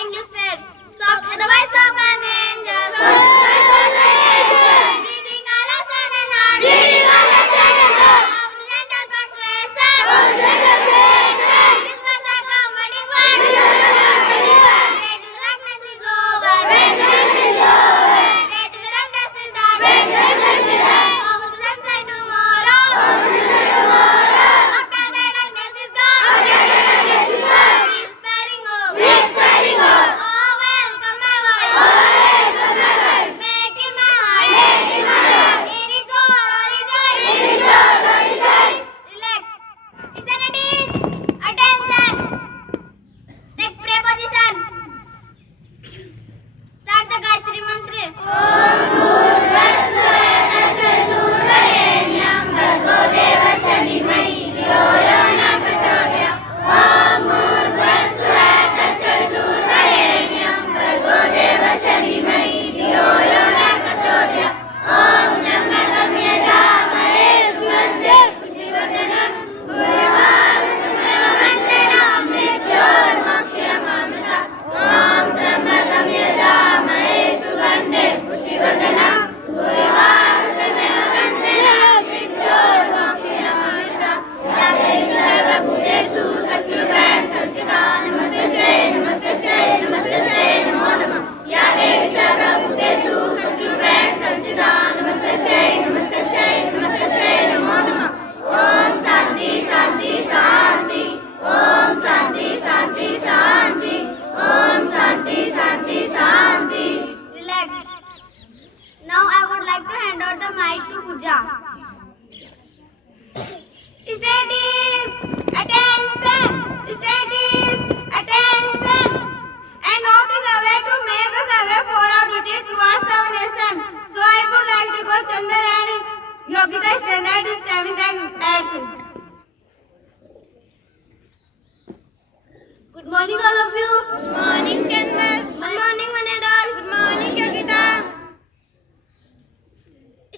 English spread. Soft as the voice of an angel. Reading a lesson and heart. Reading a lesson and heart. Of the gentle persuasion. Of the gentle persuasion. This was a comforting word. This was a comforting word. Where to the darkness is over. Where to the darkness is over. Where to the darkness is over. Where to the darkness is over. Of the sunshine tomorrow. Of the sunshine tomorrow. After the darkness is gone. After the darkness is gone. Whispering hope. Whispering hope. Oh, welcome my voice. Oh, welcome my voice. Make in my heart. Make in my heart. Here is all rejoice. Here is all rejoice. Relax. Listen it is. Attention. Take prayer position. Start the Gayatri Mantra. Om Bhurvasvaha Tassadurenyam Bhargo Devasya Dhimahi Dhyo Yo Na Prachodayat. Om Bhurvasvaha Tassadurenyam Bhargo Devasya Dhimahi Dhyo Yo Na Prachodayat. Om Brahma Yajamahe Sugandhe Pushtivardanam Gurvarutameva Vandanam Mrityormokshamamrita. Om Brahma Yajamahe Sugandhe Pushtivardanam Gurvarutameva Vandanam Mrityormokshamamrita. Ya Devi Sarvabhutesu Satkrupan Samsita. Namaste Namaste Namaste Namo Namah. Ya Devi Sarvabhutesu Satkrupan Samsita. Namaste Namaste Namaste Namo Namah. Om Shanti Shanti Shanti. Om Shanti Shanti Shanti. Om Shanti Shanti Shanti. Relax. Now I would like to hand over the mic to Pooja. Studies, attention, studies, attention. And oath is a way to make us aware for our duty towards our nation. So I would like to call Chandar and Yogita standard is 7th and 8th. Good morning all of you. Good morning Chandar. Good morning one and all. Good morning Yogita.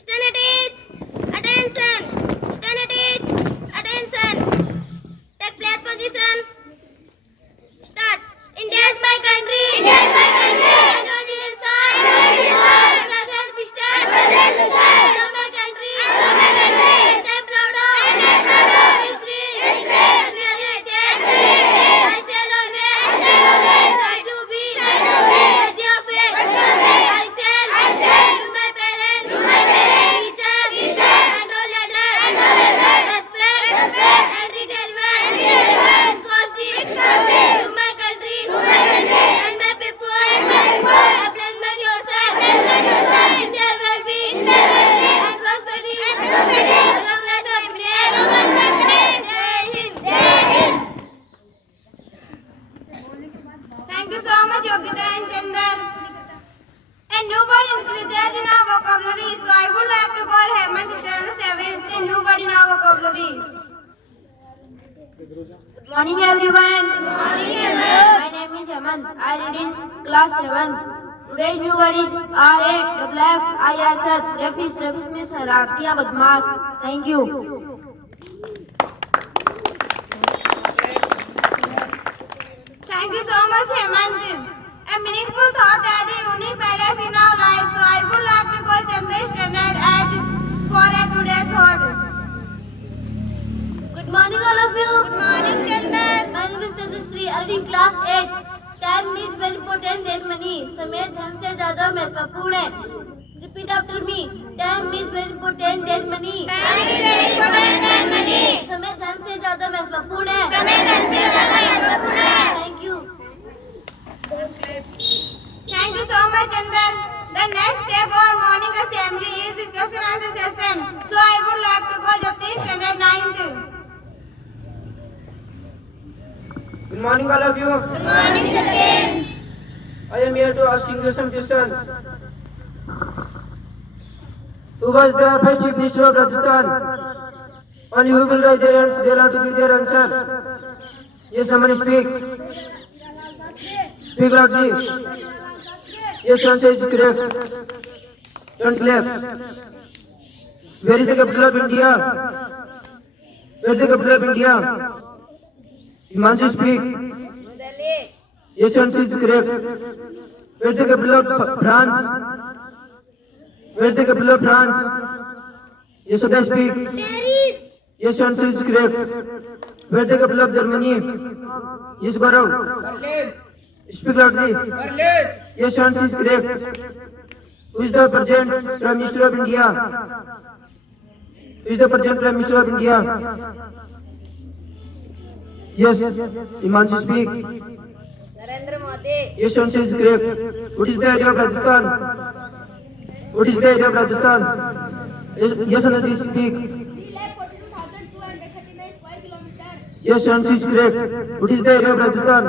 Stand at each. Attention. Stand at each. Attention. Take place position. Start. India is my country. India is my country. And all is son. And all is son. Brothers and sisters. Brothers and sisters. I love my country. I love my country. And I'm proud of. And I'm proud of. It's free. It's free. And really it is. I shall always. I shall always. Try to be. Try to be. Worthy of it. Worthy of it. I shall. I shall. To my parents. To my parents. Teachers. Teachers. And all elders. And all elders. Respect. Respect. And retirement. And retirement. With courtesy. With courtesy. To my country. To my country. And my people. And my people. I pledge my yourself. I pledge my yourself. In their well-being. In their well-being. And prosperity. And prosperity. Long life my prayer. Long life my prayer. Jai Hind. Jai Hind. Thank you so much, Yogita and Chandar. A new word introduced in our vocabulary, so I would like to call Hemant Chitran 7th, a new word in our vocabulary. Good morning everyone. Good morning Hemant. My name is Hemant. I read in class 7th. Today's new word is RAFFISH. Refish means Rartiya Badmaas. Thank you. Thank you so much, Hemant. A meaningful thought has a unique balance in our life, so I would like to call Chandra standard for today's thought. Good morning, all of you. Good morning, Chandra. My name is Chandra. I read class 8. Time is very important than money. समय धन से ज़्यादा महत्वपूर्ण है. Repeat after me. Time is very important than money. Time is very important than money. समय धन से ज़्यादा महत्वपूर्ण है. समय धन से ज़्यादा महत्वपूर्ण है. Thank you. Thank you so much, Chandar. The next step for morning assembly is question answer session. So I would like to call Jatin standard 9th. Good morning, all of you. Good morning, Jatin. I am here to ask you some questions. Who was the first Chief Minister of Rajasthan? Only who will raise their hands, they will have to give their answer. Yes, someone speak. Speak loudly. Yes, answer is correct. Don't clap. Where is the capital of India? Where is the capital of India? Himanshu, speak. Yes, answer is correct. Where's the capital of France? Where's the capital of France? Yes, I speak. Paris. Yes, answer is correct. Where's the capital of Germany? Yes, Gaurav. Berlin. Speak loudly. Berlin. Yes, answer is correct. Who is the present Prime Minister of India? Who is the present Prime Minister of India? Yes, Himanshu speak. Narendra Modi. Yes, answer is correct. What is the area of Rajasthan? What is the area of Rajasthan? Yes, Anadi speak. 3,42,239 square kilometers. Yes, answer is correct. What is the area of Rajasthan?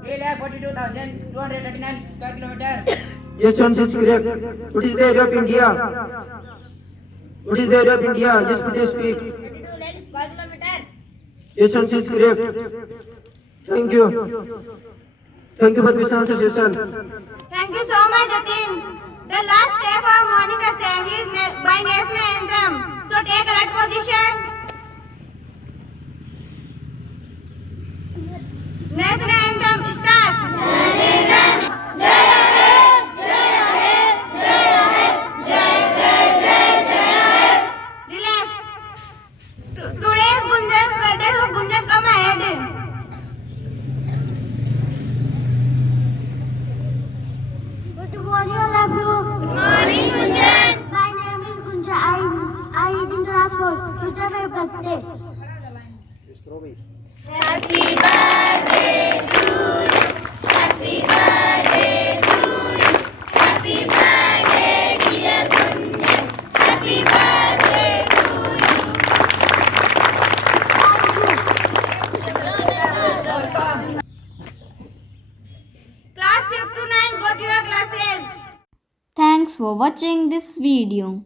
3,42,239 square kilometer. Yes, answer is correct. What is the area of India? What is the area of India? Yes, please speak. 32 lakh square kilometers. Yes, answer is correct. Thank you. Thank you for this answer session. Thank you so much, Jatin. The last step of morning assembly is by national anthem. So take alert position. National anthem start. Relax. Today's Gunjan's birthday, so Gunjan come ahead. Good morning, all of you. Good morning, Gunjan. My name is Gunja. I read in class 4. Today my birthday. Happy birthday to you. Happy birthday to you. Happy birthday, dear Gunjan. Happy birthday to you. Class 5 to 9, go to your classes. Thanks for watching this video.